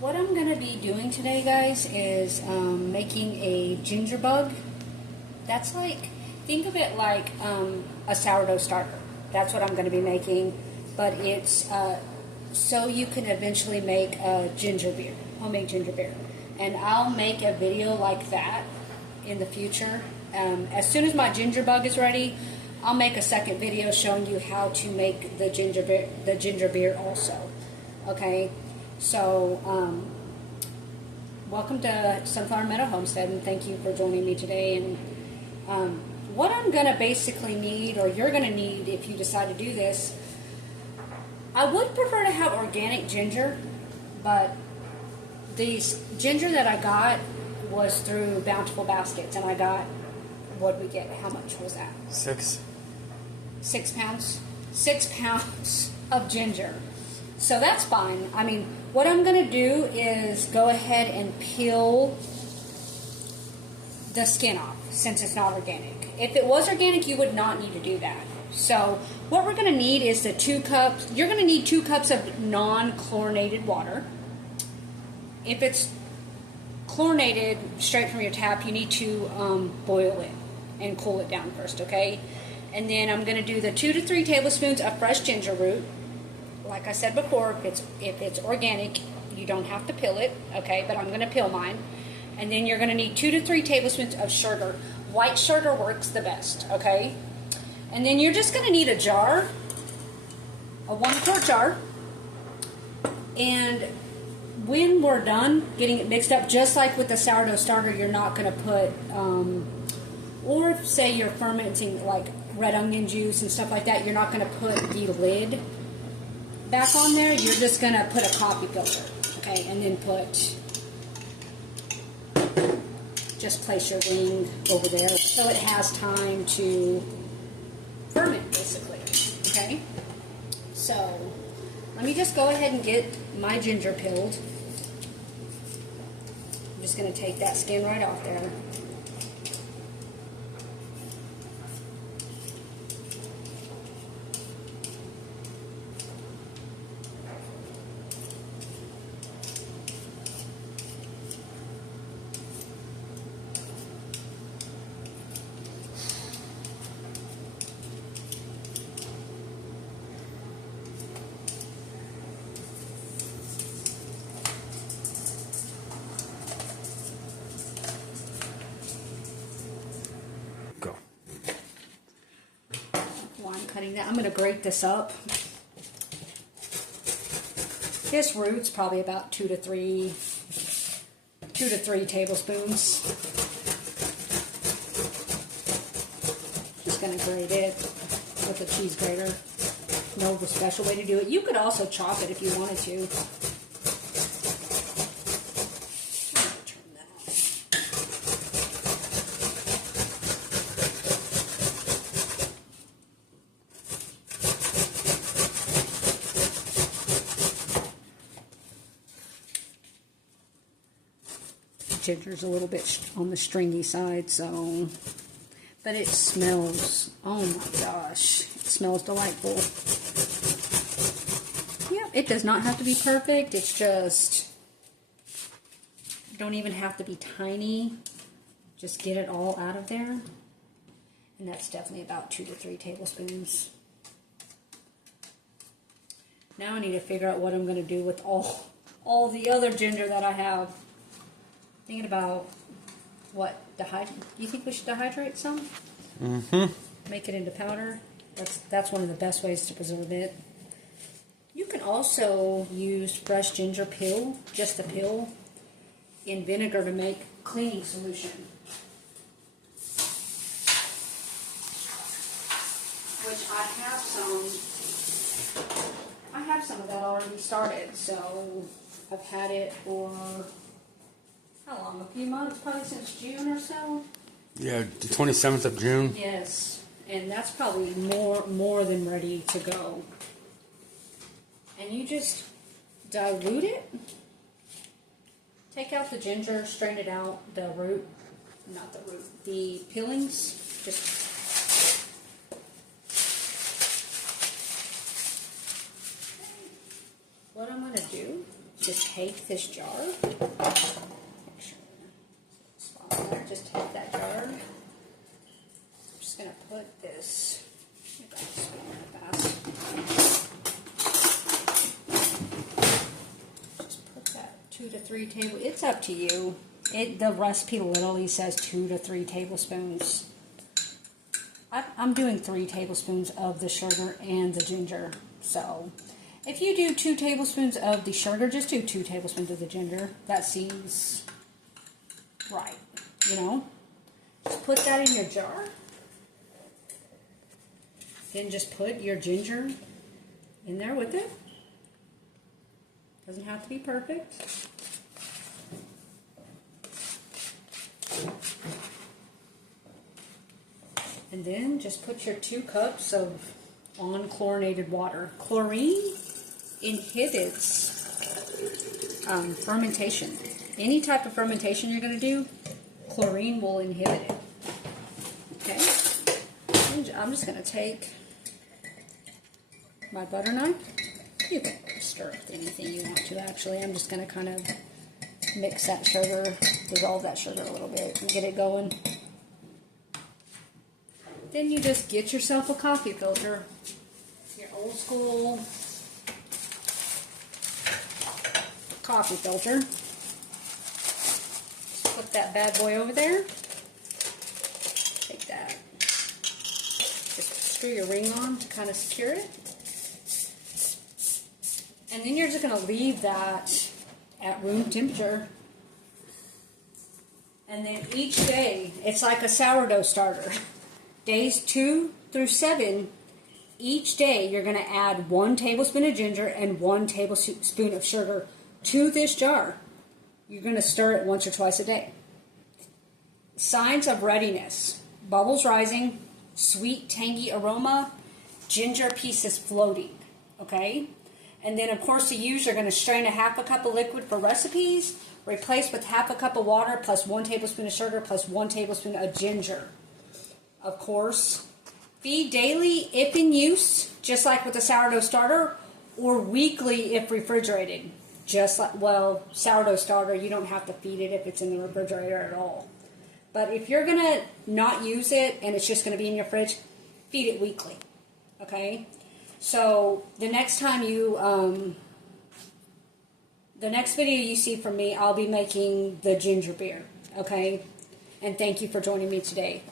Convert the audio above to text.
What I'm going to be doing today, guys, is making a ginger bug. That's like, think of it like a sourdough starter. That's what I'm going to be making, but it's so you can eventually make a ginger beer, homemade ginger beer. And I'll make a video like that in the future. As soon as my ginger bug is ready, I'll make a second video showing you how to make the ginger beer also. Okay, so welcome to Sunflower Meadow Homestead, and thank you for joining me today. And what I'm gonna basically need, or you're gonna need if you decide to do this, I would prefer to have organic ginger, but these ginger that I got was through Bountiful Baskets, and I got, what did we get? How much was that? 6 pounds. 6 pounds of ginger. So that's fine. I mean, what I'm going to do is go ahead and peel the skin off, since it's not organic. If it was organic, you would not need to do that. So what we're going to need is the 2 cups. You're going to need 2 cups of non-chlorinated water. If it's chlorinated straight from your tap, you need to boil it and cool it down first, okay? And then I'm going to do the 2 to 3 tablespoons of fresh ginger root. Like I said before, if it's organic, you don't have to peel it, okay? But I'm going to peel mine. And then you're going to need 2 to 3 tablespoons of sugar. White sugar works the best, okay? And then you're just going to need a jar, a 1-quart jar. And when we're done getting it mixed up, just like with the sourdough starter, you're not going to put, or say you're fermenting like red onion juice and stuff like that, you're not going to put the lid back on there. You're just going to put a coffee filter, okay, and then just place your ring over there so it has time to ferment, basically, okay? So let me just go ahead and get my ginger peeled. I'm just going to take that skin right off there. Go. While I'm cutting that, I'm going to grate this up. This root's probably about 2 to 3 tablespoons. Just going to grate it with a cheese grater. No special way to do it. You could also chop it if you wanted to. Ginger's a little bit on the stringy side, so, but it smells, oh my gosh, it smells delightful. Yeah, it does not have to be perfect. It's just, don't even have to be tiny. Just get it all out of there. And that's definitely about 2 to 3 tablespoons. Now I need to figure out what I'm going to do with all the other ginger that I have. Thinking about what, you think we should dehydrate some? Mm-hmm. Make it into powder. That's one of the best ways to preserve it. You can also use fresh ginger peel, just the peel, in vinegar to make cleaning solution. Which I have some of that already started, so I've had it for how long? A few months, probably since June or so. Yeah, the 27th of June. Yes, and that's probably more than ready to go. And you just dilute it. Take out the ginger, strain it out. The peelings. Just what I'm going to do just take this jar. Just take that jar. I'm just going to put this. Just put that 2 to 3 tablespoons. It's up to you. The recipe literally says 2 to 3 tablespoons. I'm doing 3 tablespoons of the sugar and the ginger. So if you do 2 tablespoons of the sugar, just do 2 tablespoons of the ginger. That seems right. You know, just put that in your jar. Then just put your ginger in there with it. Doesn't have to be perfect. And then just put your 2 cups of unchlorinated water. Chlorine inhibits fermentation. Any type of fermentation you're going to do, chlorine will inhibit it. Okay? And I'm just going to take my butter knife. You can stir it with anything you want to, actually. I'm just going to kind of mix that sugar, dissolve that sugar a little bit, and get it going. Then you just get yourself a coffee filter. Your old school coffee filter. Just put that bad boy over there. Take that. Just screw your ring on to kind of secure it. And then you're just going to leave that at room temperature. And then each day, it's like a sourdough starter. Days 2 through 7, each day you're going to add 1 tablespoon of ginger and 1 tablespoon of sugar to this jar. You're going to stir it once or twice a day. Signs of readiness: bubbles rising, sweet tangy aroma, ginger pieces floating. Okay? And then, of course, to use, you're going to strain a half a cup of liquid for recipes, replace with half a cup of water plus 1 tablespoon of sugar plus 1 tablespoon of ginger. Of course, feed daily if in use, just like with the sourdough starter, or weekly if refrigerated. Just like, well, sourdough starter, you don't have to feed it if it's in the refrigerator at all. But if you're going to not use it and it's just going to be in your fridge, feed it weekly. Okay? So the next time the next video you see from me, I'll be making the ginger beer. Okay? And thank you for joining me today.